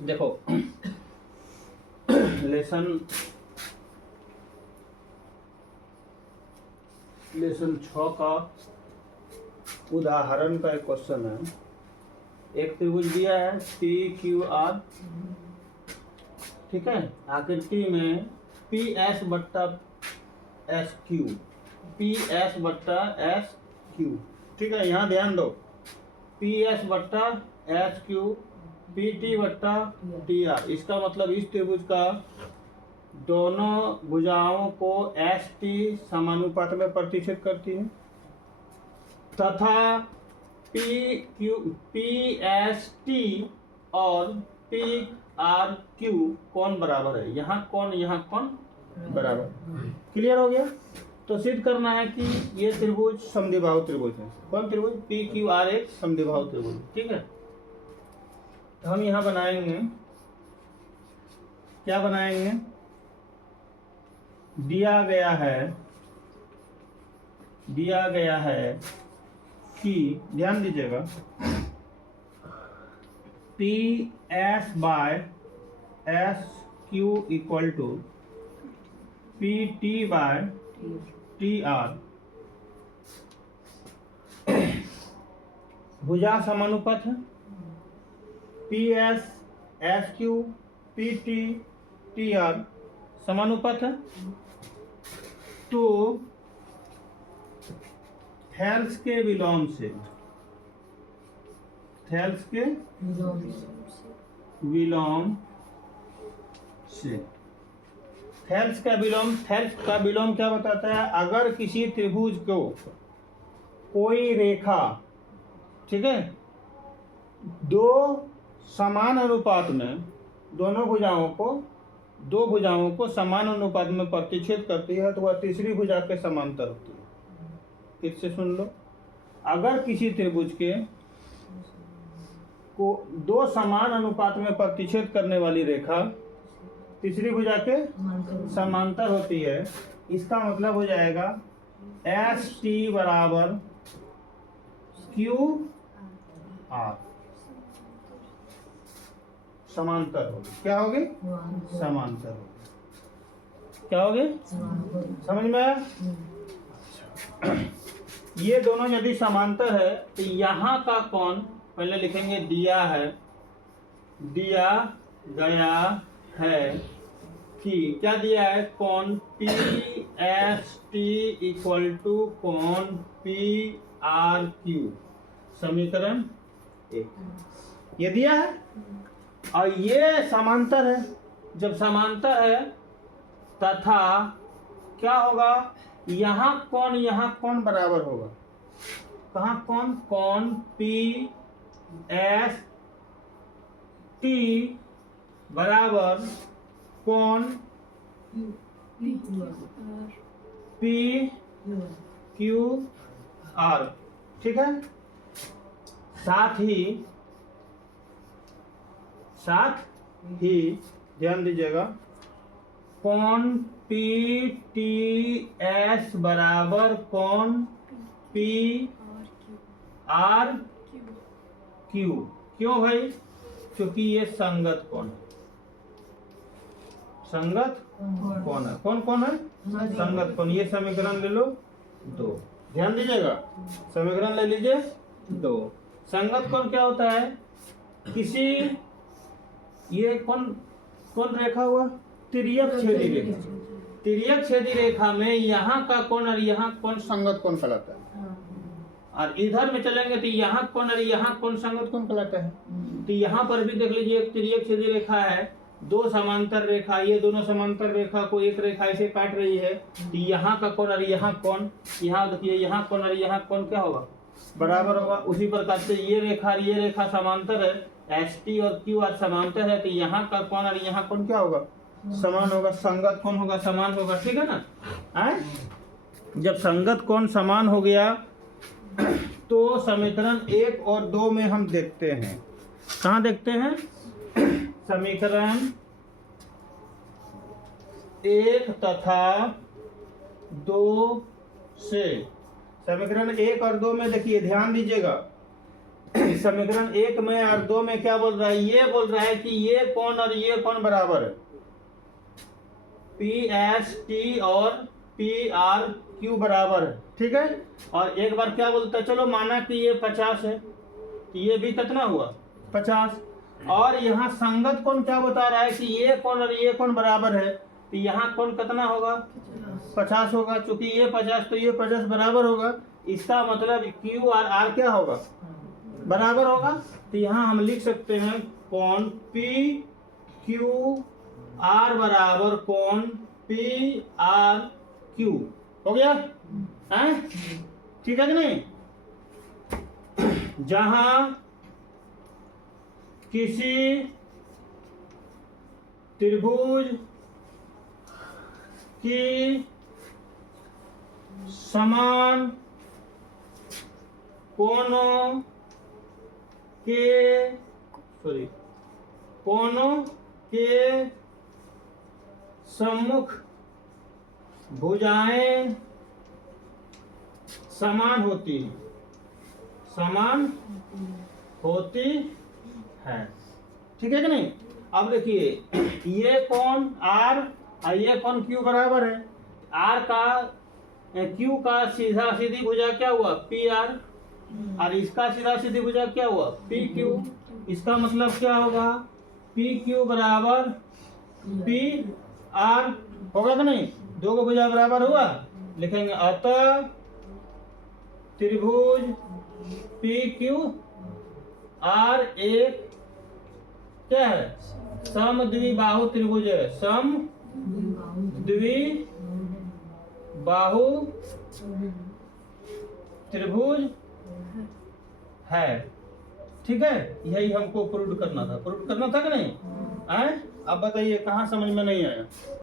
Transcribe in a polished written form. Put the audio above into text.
देखो लेसन 6 का उदाहरण का एक क्वेश्चन है। एक त्रिभुज दिया है पी क्यू आर, ठीक है। आकृति में पी एस बट्टा एस क्यू, पी एस बट्टा एस क्यू, ठीक है। यहाँ ध्यान दो, पी एस बट्टा एस क्यू, पी टी बट्टा टी आर। इसका मतलब इस त्रिभुज का दोनों भुजाओं को एस टी समानुपात में प्रतिच्छेद करती है, तथा पी एस टी और पी आर क्यू कौन बराबर है। यहाँ कौन बराबर। क्लियर हो गया। तो सिद्ध करना है कि ये त्रिभुज समद्विबाहु त्रिभुज है। कौन त्रिभुज? पी क्यू आर एक समद्विबाहु त्रिभुज, ठीक है। तो हम यहाँ बनाएंगे, क्या बनाएंगे? दिया गया है कि, ध्यान दीजिएगा, P S by S Q equal to P T by T R. भुजा समानुपात है, P S Q P T R समानुपात है। तो थेल्स के विलोम से, थेल्स का विलोम क्या बताता है? अगर किसी त्रिभुज को कोई रेखा, ठीक है, दो समान अनुपात में, दो भुजाओं को समान अनुपात में प्रतिच्छेद करती है, तो वह तीसरी भुजा के समांतर होती है। फिर से सुन लो, अगर किसी त्रिभुज के को दो समान अनुपात में प्रतिच्छेद करने वाली रेखा तीसरी भुजा के समांतर होती है, इसका मतलब हो जाएगा एस टी बराबर क्यू आर। समांतर होगी, क्या होगी? समांतर होगी। क्या होगी? समझ में आया? ये दोनों यदि समांतर है तो यहाँ का कोण पहले लिखेंगे, दिया गया है कि, क्या दिया है? कोण P S T equal to कोण पी आर क्यू। समीकरण 1 ये दिया है, और ये समांतर है। जब समांतर है तथा क्या होगा? यहाँ कौन बराबर होगा? कहाँ कौन? कौन पी एस टी बराबर कौन पी क्यू आर, ठीक है। साथ ही ध्यान दीजिएगा, कौन पी टी एस बराबर कौन पी आर क्यू। क्यों भाई? क्योंकि ये संगत कोण है। संगत कोण है। कौन है? संगत कोण। ये समीकरण ले लो 2। ध्यान दीजिएगा, समीकरण ले लीजिए 2। संगत कोण क्या होता है? किसी, ये कौन रेखा हुआ? तिर्यक छेदी रेखा। तिर्यक छेदी रेखा में यहाँ का कोण और यहाँ कोण संगत कोण कहलाता है। और इधर में चलेंगे तो यहाँ कोण और यहाँ कोण संगत कोण कहलाता है। तो यहाँ पर भी देख लीजिए, एक तिर्यक छेदी रेखा है, दो समांतर रेखा, ये दोनों समांतर रेखा को एक रेखा ऐसे काट रही है, तो यहाँ का कोण और यहाँ कोण, यहाँ देखिए, यहाँ कोण और यहाँ कोण क्या होगा? बराबर होगा। उसी प्रकार से ये रेखा समांतर है, एस टी और क्यू आर समांतर है, तो यहाँ का कोण और यहाँ कोण क्या होगा? समान होगा। संगत कोण होगा, समान होगा, ठीक है ना। जब संगत कोण समान हो गया तो समीकरण 1 और 2 में हम देखते हैं। कहाँ देखते हैं? समीकरण 1 तथा 2 से। समीकरण 1 और 2 में देखिए, ध्यान दीजिएगा, समीकरण 1 में और 2 में क्या बोल रहा है, ये बोल रहा है कि ये कोण और ये कोण बराबर है, PST और PRQ बराबर है, ठीक है। और एक बार क्या बोलता है, चलो माना कि ये 50 है, तो ये भी कितना हुआ 50। और यहाँ संगत कोण क्या बता रहा है कि ये कोण और ये कोण बराबर है, तो यहाँ कोण कितना होगा 50 होगा। चूंकि ये 50 तो ये 50 बराबर होगा, इसका मतलब Q और R क्या होगा, बराबर होगा। तो यहाँ हम लिख सकते हैं कोण PQR बराबर कोण PRQ। हो गया है, ठीक है कि नहीं। जहां किसी त्रिभुज की समान कोणों के सम्मुख भुजाएं समान होती है, ठीक है कि नहीं। अब देखिए ये कोण R और ये कोण Q बराबर है। R का Q का सीधा सीधी भुजा क्या हुआ PR, और इसका सीधा सीधी भुजा क्या हुआ PQ। इसका मतलब क्या होगा, PQ बराबर PR होगा कि नहीं, दो को भुजा बराबर हुआ। लिखेंगे अतः त्रिभुज PQR एक क्या है, समद्विबाहु त्रिभुज है, समद्विबाहु त्रिभुज है, ठीक है। यही हमको प्रूव करना था कि नहीं। अब बताइए कहाँ समझ में नहीं आया।